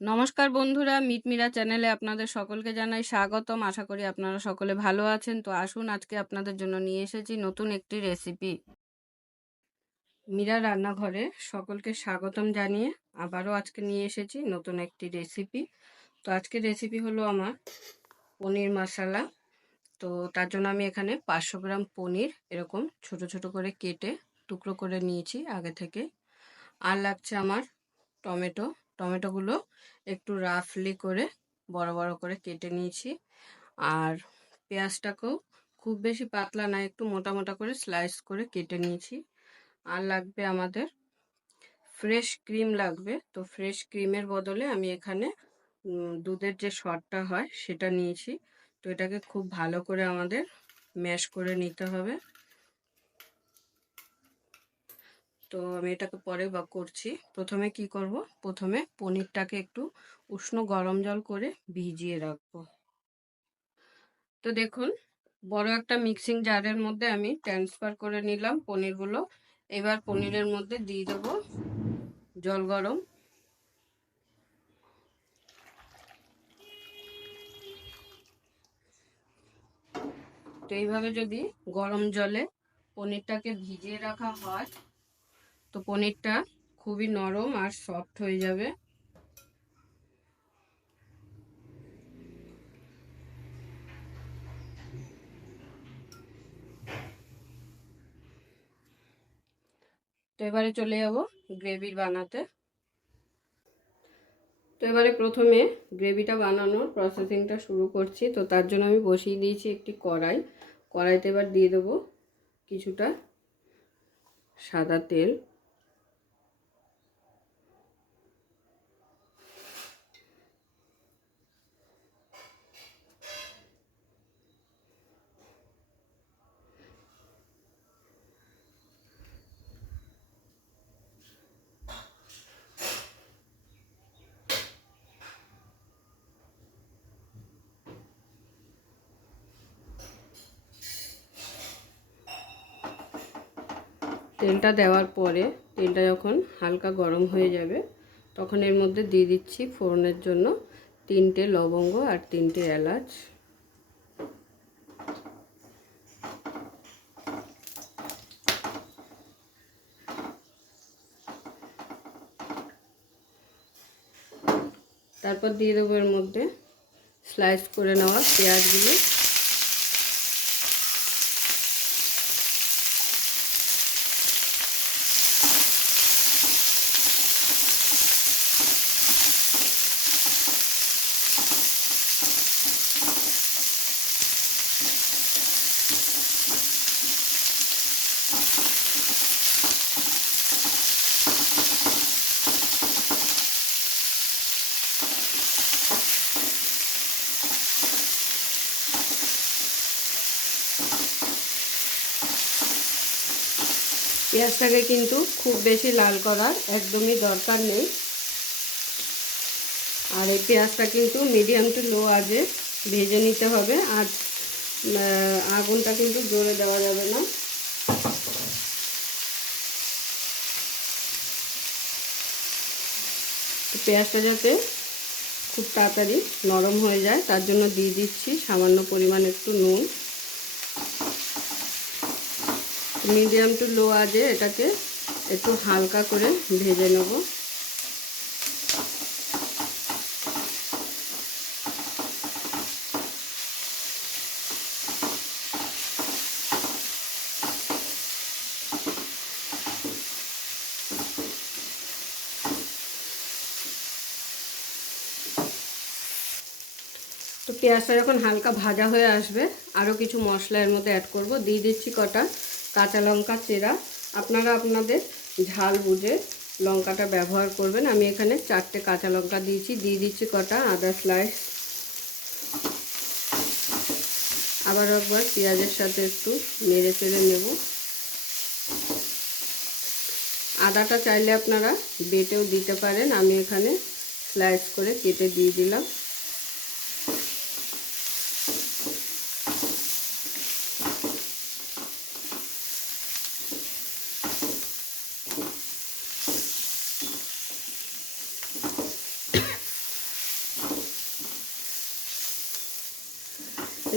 নমস্কার বন্ধুরা, মিটমিরা চ্যানেলে আপনাদের সকলকে জানাই স্বাগতম। আশা করি আপনারা সকলে ভালো আছেন। তো আসুন, আজকে আপনাদের জন্য নিয়ে এসেছি নতুন একটি রেসিপি। মীরা রান্নাঘরে সকলকে স্বাগতম জানিয়ে আবারও আজকে নিয়ে এসেছি নতুন একটি রেসিপি। তো আজকের রেসিপি হলো আমার পনির মশলা। তো তার জন্য আমি এখানে 500 গ্রাম পনির এরকম ছোট ছোট করে কেটে টুকরো করে নিয়েছি আগে থেকে। আর লাগছে আমার টমেটোগুলো একটু রাফলি করে বড় বড় করে কেটে নিয়েছি। আর পেঁয়াজটাকেও খুব বেশি পাতলা না, একটু মোটা মোটা করে স্লাইস করে কেটে নিয়েছি। আর লাগবে আমাদের ফ্রেশ ক্রিম লাগবে। তো ফ্রেশ ক্রিমের বদলে আমি এখানে দুধের যে সরটা হয় সেটা নিয়েছি। তো এটাকে খুব ভালো করে আমাদের ম্যাশ করে নিতে হবে। তো আমি এটাকে পরে করছি। প্রথমে কি করব, প্রথমে পনিরটাকে একটু উষ্ণ গরম জল করে ভিজিয়ে রাখবো। তো দেখুন, বড় একটা মিক্সিং জারের মধ্যে আমি ট্রান্সফার করে নিলাম পনিরগুলো। এবার পনিরের মধ্যে দিয়ে দেবো জল গরম। তো এইভাবে যদি গরম জলে পনিরটাকে ভিজিয়ে রাখা হয় তো পনিরটা খুবই নরম আর সফট হয়ে যাবে। তো এবারে চলে যাব গ্রেভি বানাতে। তো এবারে প্রথমে গ্রেভিটা বানানোর প্রসেসিংটা শুরু করছি। তো তার জন্য আমি বসিয়ে দিয়েছি একটি কড়াইতে এবার দিয়ে দেবো কিছুটা সাদা তেল। তেলটা দেওয়ার পরে তেলটা যখন হালকা গরম হয়ে যাবে তখন এর মধ্যে দিয়ে দিচ্ছি ফোড়নের জন্য 3টে লবঙ্গ আর 3টে এলাচ। তারপর দিয়ে দেবো এর মধ্যে স্লাইস করে নেওয়া পেঁয়াজগুলো। পেঁয়াজটাকে কিন্তু খুব বেশি লাল করার একদমই দরকার নেই। আর এই পেঁয়াজটা কিন্তু মিডিয়াম টু লো আঁচে ভেজে নিতে হবে। আর আগুনটা কিন্তু জোরে দেওয়া যাবে না। পেঁয়াজটা যাতে খুব তাড়াতাড়ি নরম হয়ে যায় তার জন্য দিয়ে দিচ্ছি সামান্য পরিমাণ একটু নুন। মিডিয়াম টু লো আঁচে এটাকে একটু হালকা করে ভেজে নেব। তো পেঁয়াজটা যখন হালকা ভাজা হয়ে আসবে আরও কিছু মশলা এর মধ্যে অ্যাড করব। দিয়ে দিচ্ছি কটা কাঁচা লঙ্কা চেরা। আপনারা আপনাদের ঝাল বুঝে লঙ্কাটা ব্যবহার করবেন। আমি এখানে 4টে কাঁচা লঙ্কা দিয়েছি। দিয়ে দিচ্ছি কটা আদা স্লাইস। আবার একবার পেঁয়াজের সাথে একটু নেড়ে চেড়ে নেব। আদাটা চাইলে আপনারা বেটেও দিতে পারেন, আমি এখানে স্লাইস করে কেটে দিয়ে দিলাম।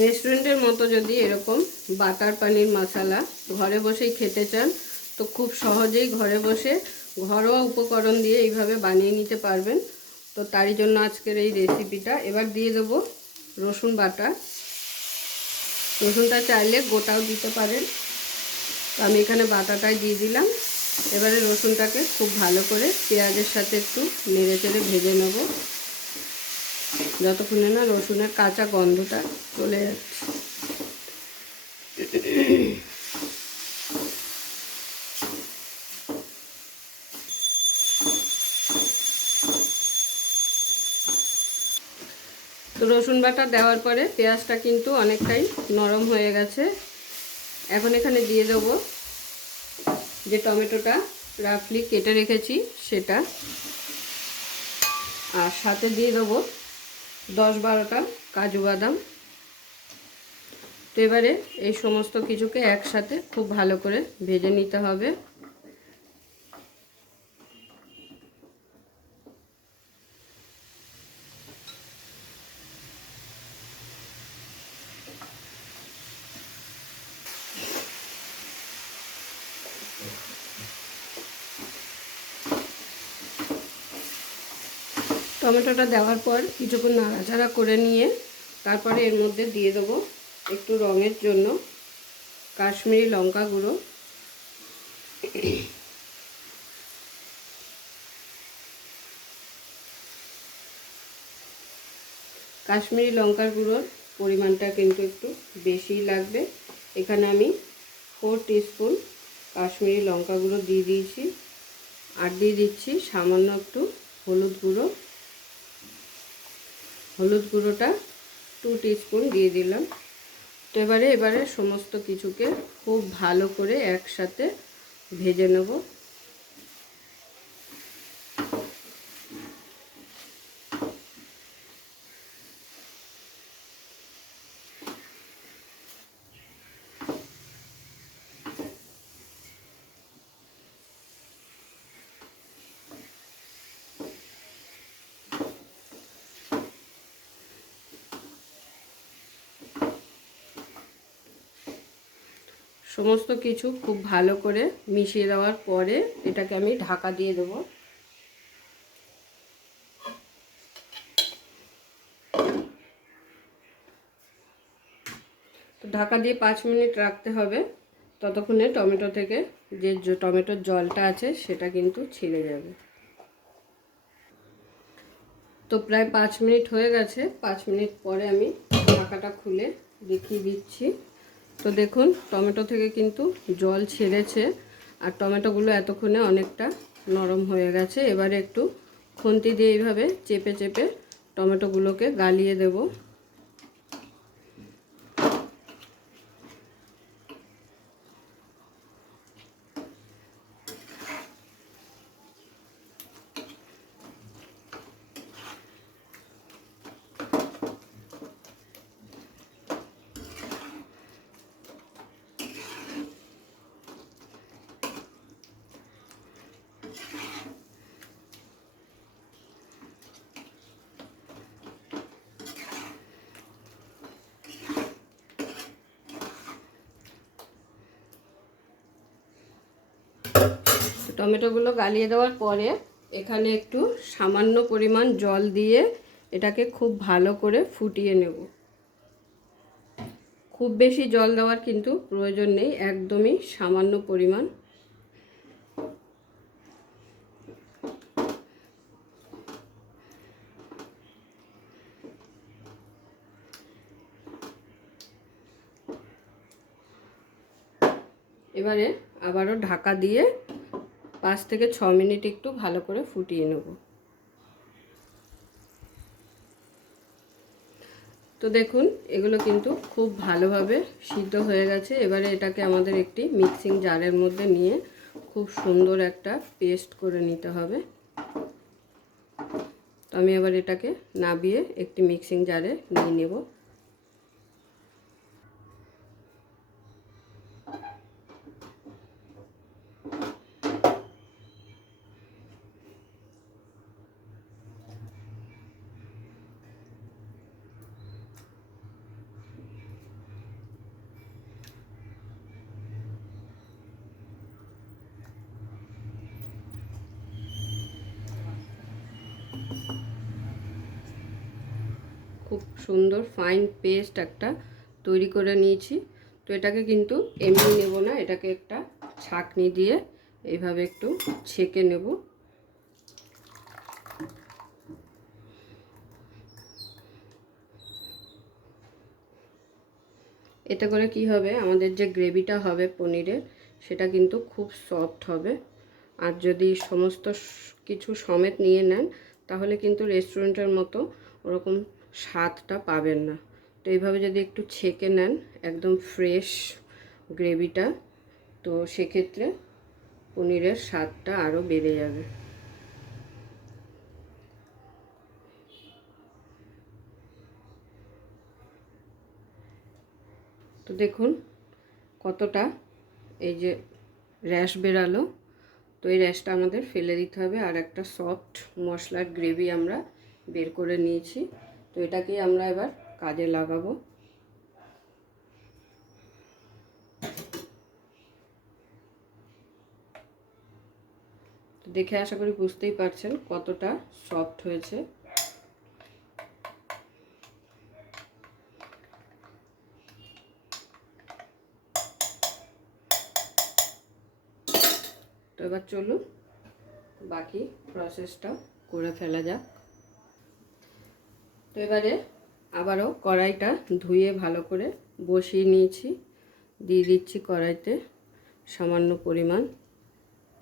রেস্টুরেন্টের মতো যদি এরকম বাটার পনির মশলা ঘরে বসেই খেতে চান তো খুব সহজেই ঘরে বসে ঘরোয়া উপকরণ দিয়ে এইভাবে বানিয়ে নিতে পারবেন। তো তারই জন্য আজকের এই রেসিপিটা। এবার দিয়ে দেবো রসুন বাটা। রসুনটা চাইলে গোটাও দিতে পারেন, তো আমি এখানে বাটাটাই দিয়ে দিলাম। এবারে রসুনটাকে খুব ভালো করে পেঁয়াজের সাথে একটু নেড়ে চেড়ে ভেজে নেব, যতক্ষণে না রসুনের কাঁচা গন্ধটা চলে যাচ্ছে। তো রসুন বাটা দেওয়ার পরে পেঁয়াজটা কিন্তু অনেকটাই নরম হয়ে গেছে। এখন এখানে দিয়ে দেবো যে টমেটোটা রাফলি কেটে রেখেছি সেটা, আর সাথে দিয়ে দেবো 10-12টা কাজু বাদাম। তো এবারে এই সমস্ত কিছুকে একসাথে খুব ভালো করে ভেজে নিতে হবে। টমেটোটা দেওয়ার পর কিছুক্ষণ নাড়াচাড়া করে নিয়ে তারপরে এর মধ্যে দিয়ে দেবো একটু রঙের জন্য কাশ্মীরি লঙ্কা গুঁড়ো। কাশ্মীরি লঙ্কার গুঁড়োর পরিমাণটা কিন্তু একটু বেশিই লাগবে। এখানে আমি 4 টিস্পুন কাশ্মীরি লঙ্কা গুঁড়ো দিয়ে দিয়েছি, আর দিয়ে দিচ্ছি সামান্য একটু হলুদ গুঁড়ো। হলুদ গুঁড়োটা 2 টিস্পুন দিয়ে দিলাম। তো এবারে সমস্ত কিছুকে খুব ভালো করে একসাথে ভেজে নেব। সমস্ত কিছু খুব ভালো করে মিশিয়ে দেওয়ার পরে এটাকে আমি ঢাকা দিয়ে দেবো। তো ঢাকা দিয়ে 5 মিনিট রাখতে হবে, ততক্ষণে টমেটো থেকে যে টমেটোর জলটা আছে সেটা কিন্তু ছেড়ে যাবে। তো প্রায় 5 মিনিট হয়ে গেছে। 5 মিনিট পরে আমি ঢাকাটা খুলে দেখিয়ে দিচ্ছি। তো দেখুন টমেটো থেকে কিন্তু জল ছেড়েছে, আর টমেটোগুলো এতক্ষণে অনেকটা নরম হয়ে গেছে। এবারে একটু খুন্তি দিয়ে এইভাবে চেপে চেপে টমেটোগুলোকে গালিয়ে দেব। টমেটোগুলো গালিয়ে দেওয়ার পরে এখানে একটু সামান্য পরিমাণ জল দিয়ে এটাকে খুব ভালো করে ফুটিয়ে নেব। খুব বেশি জল দেওয়ার কিন্তু প্রয়োজন নেই, একদমই সামান্য পরিমাণ। এবারে আবারও ঢাকা দিয়ে 5 থেকে 6 মিনিট একটু ভালো করে ফুটিয়ে নেব। তো দেখুন এগুলো কিন্তু খুব ভালোভাবে সিদ্ধ হয়ে গেছে। এবারে এটাকে আমাদের একটি মিক্সিং জারের মধ্যে নিয়ে খুব সুন্দর একটা পেস্ট করে নিতে হবে। তো আমি এবার এটাকে নাবিয়ে একটি মিক্সিং জারে নিয়ে নেব। খুব সুন্দর ফাইন পেস্ট একটা তৈরি করে নিয়েছি। তো এটাকে কিন্তু এমনি নেব না, এটাকে একটা ছাঁকনি দিয়ে এইভাবে একটু ছেঁকে নেব। এতে করে কি হবে, আমাদের যে গ্রেভিটা হবে পনিরের সেটা কিন্তু খুব সফট হবে। আর যদি সমস্ত কিছু সমেত নিয়ে নেন তাহলে কিন্তু রেস্টুরেন্টের মতো ওরকম স্বাদটা পাবেন না। তো এইভাবে যদি একটু ছেঁকে নেন একদম ফ্রেশ গ্রেভিটা, তো সেক্ষেত্রে পনিরের স্বাদটা আরও বেড়ে যাবে। তো দেখুন কতটা এই যে র্যাশ বেরালো। তো এই র্যাশটা আমাদের ফেলে দিতে হবে। আর একটা সফট মশলার গ্রেভি আমরা বের করে নিয়েছি। তো এটাকেই আমরা এবার কাজে লাগাবো। তো দেখে আশা করি বুঝতেই পারছেন কতটা সফট হয়েছে। তো এবার চলুন বাকি প্রসেসটা করে ফেলা যাক। তো এবারে আবারও কড়াইটা ধুয়ে ভালো করে বসিয়ে নিয়েছি। দিয়ে দিচ্ছি কড়াইতে সামান্য পরিমাণ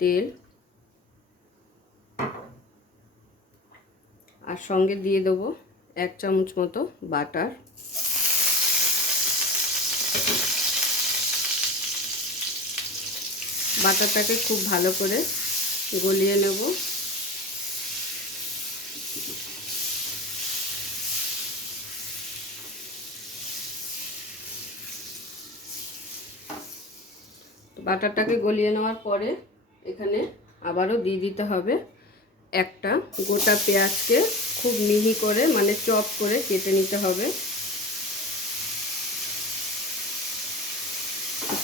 তেল, আর সঙ্গে দিয়ে দেবো 1 চামচ মতো বাটার। বাটারটাকে খুব ভালো করে গলিয়ে নেব। বাটারটাকে গলিয়ে নেওয়ার পরে এখানে আবারও দিয়ে দিতে হবে একটা গোটা পেঁয়াজকে খুব মিহি করে মানে চপ করে কেটে নিতে হবে।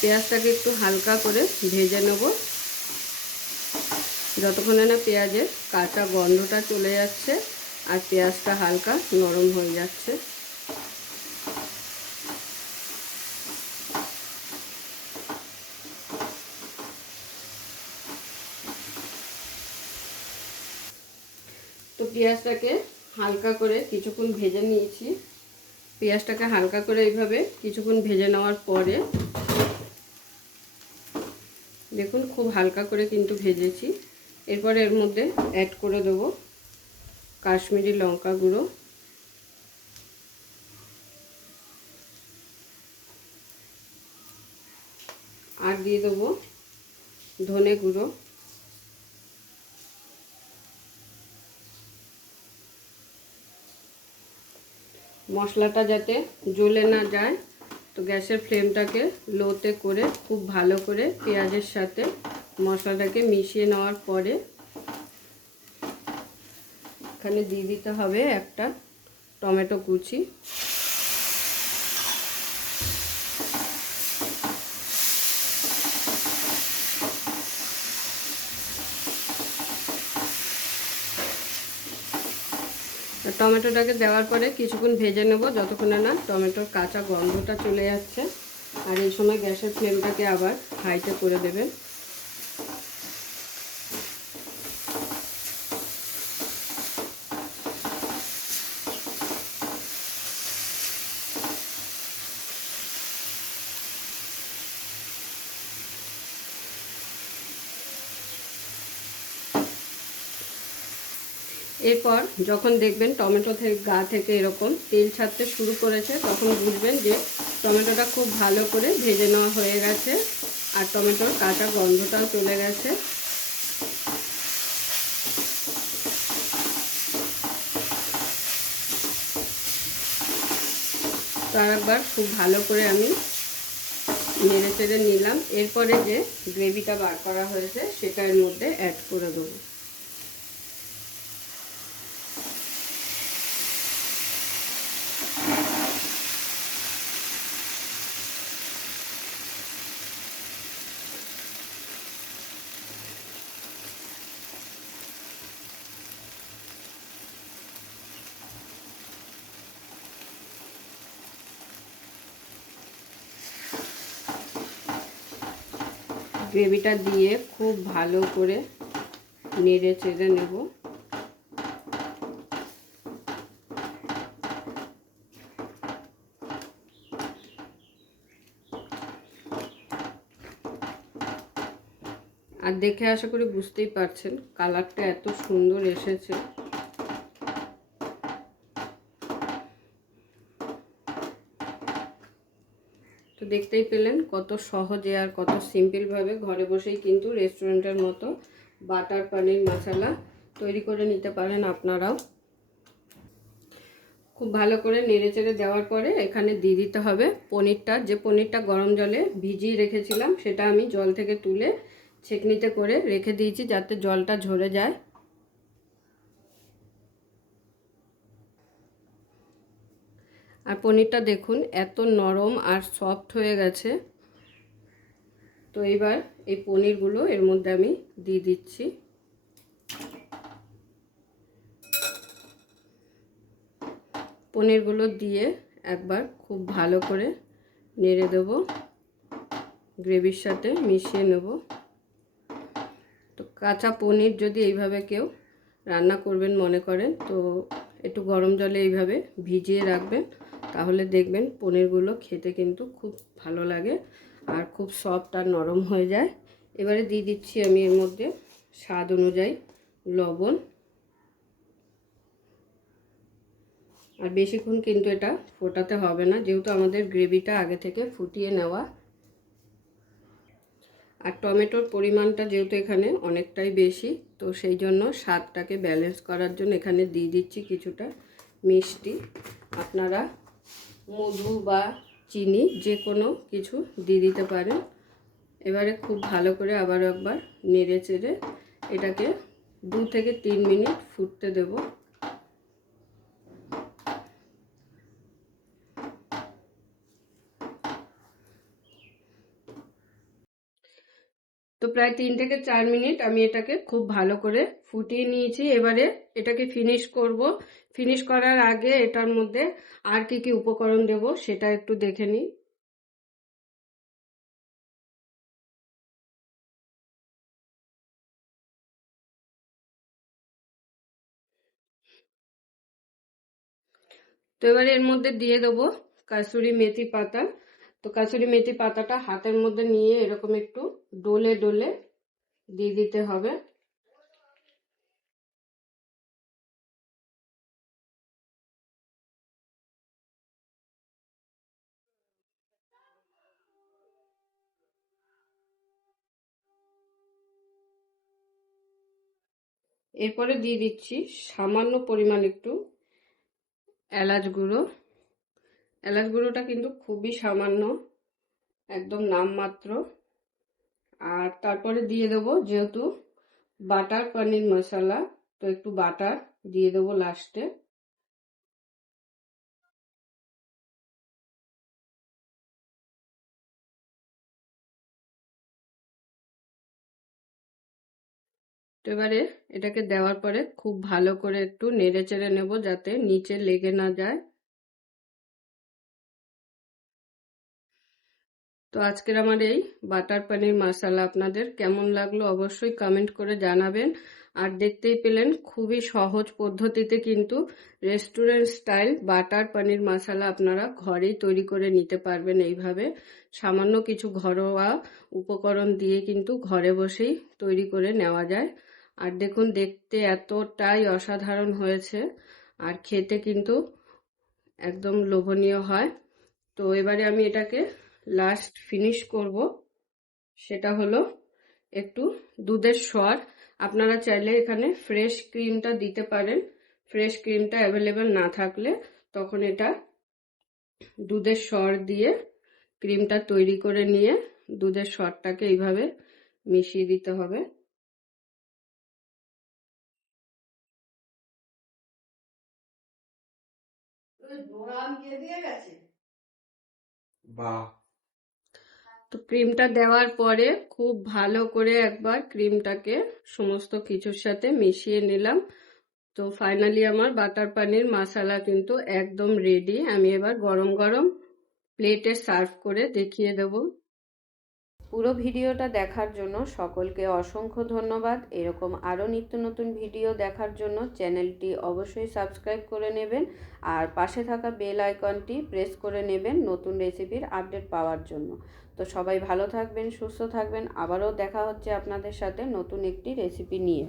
পেঁয়াজটাকে একটু হালকা করে ভেজে নেব যতক্ষণে না পেঁয়াজের কাঁচা গন্ধটা চলে যাচ্ছে আর পেঁয়াজটা হালকা নরম হয়ে যাচ্ছে। তো পেঁয়াজটাকে হালকা করে কিছুক্ষণ ভেজে নিয়েছি। পেঁয়াজটাকে হালকা করে এইভাবে কিছুক্ষণ ভেজে নেওয়ার পরে দেখুন খুব হালকা করে কিন্তু ভেজেছি। এরপরে এর মধ্যে অ্যাড করে দেবো কাশ্মীরি লঙ্কা গুঁড়ো, আর দিয়ে দেবো ধনে গুঁড়ো, মশলাটা যাতে জ্বলে না যায় তো গ্যাসের ফ্লেমটাকে লোতে করে খুব ভালো করে পেঁয়াজের সাথে মশলাটাকে মিশিয়ে নেওয়ার পরে এখানে দিয়ে দিতে হবে একটা টমেটো কুচি। টমেটোটাকে দেওয়ার পরে কিছুক্ষণ ভেজে নেব যতক্ষণে না টমেটোর কাঁচা গন্ধটা চলে যাচ্ছে। আর এই সময় গ্যাসের ফ্লেমটাকে আবার হাইতে করে দেবেন। এরপর যখন দেখবেন টমেটো থেকে গা থেকে এরকম তেল ছাড়তে শুরু করেছে তখন বুঝবেন যে টমেটোটা খুব ভালো করে ভেজে নেওয়া হয়ে গেছে আর টমেটোর কাঁচা গন্ধটাও চলে গেছে। তো আরেকবার খুব ভালো করে আমি নেড়ে চেড়ে নিলাম। এরপরে যে গ্রেভিটা বার করা হয়েছে সেটা এর মধ্যে অ্যাড করে দেবো। গ্রেভিটা দিয়ে খুব ভালো করে নেড়ে চেড়ে নেব। আর দেখে আশা করি বুঝতেই পারছেন কালারটা এত সুন্দর এসেছে। তো দেখতেই পেলেন কত সহজে আর কত সিম্পলভাবে ঘরে বসেই কিন্তু রেস্টুরেন্টের মতো বাটার পনির মশলা তৈরি করে নিতে পারেন আপনারাও। খুব ভালো করে নেড়েচেড়ে দেওয়ার পরে এখানে দিয়ে দিতে হবে পনিরটা। যে পনিরটা গরম জলে ভিজিয়ে রেখেছিলাম সেটা আমি জল থেকে তুলে ছেঁকনিতে করে রেখে দিয়েছি যাতে জলটা ঝরে যায়। আর পনিরটা দেখুন এত নরম আর সফট হয়ে গেছে। তো এবার এই পনিরগুলো এর মধ্যে আমি দিয়ে দিচ্ছি। পনিরগুলো দিয়ে একবার খুব ভালো করে নেড়ে দেব, গ্রেভির সাথে মিশিয়ে নেব। তো কাঁচা পনির যদি এইভাবে কেউ রান্না করবেন মনে করেন তো একটু গরম জলে এইভাবে ভিজিয়ে রাখবেন, তাহলে দেখবেন পনিরগুলো খেতে কিন্তু খুব ভালো লাগে আর খুব সফট আর নরম হয়ে যায়। এবারে দিয়ে দিচ্ছি আমি এর মধ্যে স্বাদ অনুযায়ী লবণ। আর বেশিক্ষণ কিন্তু এটা ফোটাতে হবে না, যেহেতু আমাদের গ্রেভিটা আগে থেকে ফুটিয়ে নেওয়া। আর টমেটোর পরিমাণটা যেহেতু এখানে অনেকটাই বেশি, তো সেই জন্য স্বাদটাকে ব্যালেন্স করার জন্য এখানে দিয়ে দিচ্ছি কিছুটা মিষ্টি। আপনারা মধু বা চিনি যে কোনো কিছু দিয়ে দিতে পারেন। এবারে খুব ভালো করে আবারও একবার নেড়ে চেড়ে এটাকে 2 থেকে 3 মিনিট ফুটতে দেব। তো প্রায় 3 থেকে 4 মিনিট আমি এটাকে খুব ভালো করে ফুটিয়ে নিয়েছি। এবারে এটাকে ফিনিশ করব। ফিনিশ করার আগে এটার মধ্যে আর কি কি উপকরণ দেব সেটা একটু দেখে নিই। তো এবারে এর মধ্যে দিয়ে দেবো কাসুরি মেথি পাতা। তো কাসুরি মেথি পাতাটা হাতের মধ্যে নিয়ে এরকম একটু ডলে ডলে দিয়ে দিতে হবে। এরপরে দিয়ে দিচ্ছি সামান্য পরিমাণ একটু এলাচ গুঁড়ো। এলাচ গুঁড়োটা কিন্তু খুবই সামান্য, একদম নামমাত্র। আর তারপরে দিয়ে দেবো যেহেতু বাটার পনির মশলা, তো একটু বাটার দিয়ে দেবো লাস্টে। তো এবারে এটাকে দেওয়ার পরে খুব ভালো করে একটু নেড়ে চেড়ে নেব যাতে নিচে লেগে না যায়। তো আজকের আমার এই বাটার পনির মশলা আপনাদের কেমন লাগলো অবশ্যই কমেন্ট করে জানাবেন। আর দেখতেই পেলেন খুবই সহজ পদ্ধতিতে কিন্তু রেস্টুরেন্ট স্টাইল বাটার পনির মশলা আপনারা ঘরেই তৈরি করে নিতে পারবেন। এইভাবে সামান্য কিছু ঘরোয়া উপকরণ দিয়ে কিন্তু ঘরে বসেই তৈরি করে নেওয়া যায়। আর দেখুন দেখতে এতটাই অসাধারণ হয়েছে আর খেতে কিন্তু একদম লোভনীয় হয়। তো এবারে আমি এটাকে লাস্ট ফিনিশ করব, সেটা হলো একটু দুধের সর। আপনারা চাইলে এখানে ফ্রেশ ক্রিমটা দিতে পারেন। ফ্রেশ ক্রিমটা অ্যাভেলেবেল না থাকলে তখন এটা দুধের সর দিয়ে ক্রিমটা তৈরি করে নিয়ে দুধের সরটাকে এইভাবে মিশিয়ে দিতে হবে। তো ক্রিমটা দেওয়ার পরে খুব ভালো করে একবার ক্রিমটাকে সমস্ত কিছুর সাথে মিশিয়ে নিলাম। তো ফাইনালি আমার বাটার পনির মশলা কিন্তু একদম রেডি। আমি এবার গরম গরম প্লেটে সার্ভ করে দেখিয়ে দেব। পুরো ভিডিওটা দেখার জন্য সকলকে অসংখ্য ধন্যবাদ। এরকম আরও নিত্য নতুন ভিডিও দেখার জন্য চ্যানেলটি অবশ্যই সাবস্ক্রাইব করে নেবেন আর পাশে থাকা বেল আইকনটি প্রেস করে নেবেন নতুন রেসিপির আপডেট পাওয়ার জন্য। তো সবাই ভালো থাকবেন, সুস্থ থাকবেন। আবারও দেখা হচ্ছে আপনাদের সাথে নতুন একটি রেসিপি নিয়ে।